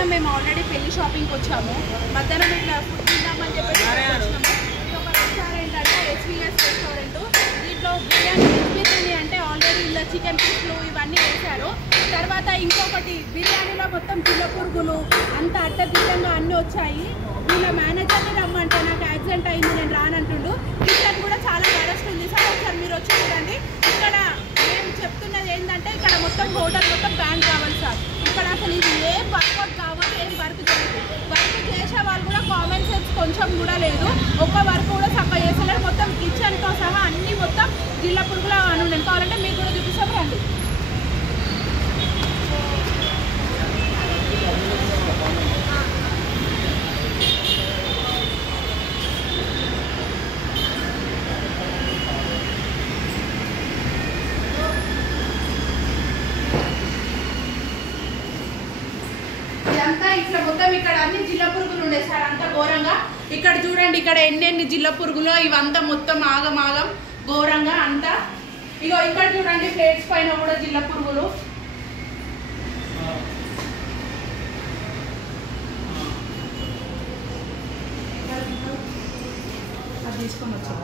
మధ్యాహ్నం మేము ఆల్రెడీ పెళ్లి షాపింగ్కి వచ్చాము. మధ్యాహ్నం ఇట్లా ఫుడ్ తిందామని చెప్పేసి వచ్చినాము. ఇది ఒక రెస్టారెంట్ అంటే SVS రెస్టారెంట్. దీంట్లో బిర్యానీ అంటే ఆల్రెడీ ఇలా చికెన్ పీస్లు ఇవన్నీ వేశారు. తర్వాత ఇంకొకటి బిర్యానీలో మొత్తం చిన్న పురుగులు అంత అడ్డదిడ్డంగా అన్నీ వచ్చాయి. వీళ్ళ మేనేజర్ని రమ్మంటే నాకు యాక్సిడెంట్ అయింది, నేను రానంటుండు. కిచెన్ కూడా చాలా వరస్ట్ ఉంది సార్. ఒకసారి మీరు వచ్చి చూడండి. ఇక్కడ మేము చెప్తున్నది ఏంటంటే ఇక్కడ మొత్తం హోటల్ మొత్తం బ్యాన్ కావాలి సార్. ఇక్కడ అసలు ఇది ఏం వర్కౌట్ కావాలి, ఏం వర్క్ చేయదు. వర్క్ చేసే వాళ్ళు కూడా కామన్ సెన్స్ కొంచెం కూడా లేదు. ఒక్క వర్క్ కూడా చక్కగా చేస్తలేరు. మొత్తం కిచెన్తో సహా అన్నీ మొత్తం జిల్లా పురుగులా అని ఉండండి. కావాలంటే మీకు కూడా చూపిస్తాం రండి. ఇట్లా మొత్తం ఇక్కడ అన్ని జిల్లా పురుగులు ఉండే సార్, అంత ఘోరంగా. ఇక్కడ చూడండి, ఇక్కడ ఎన్ని జిల్లా పురుగులు, ఇవంతా మొత్తం ఆగం ఘోరంగా అంతా. ఇగో ఇక్కడ చూడండి, ప్లేట్స్ పైన కూడా జిల్లా పురుగులు. అది తీసుకొని వచ్చాయి.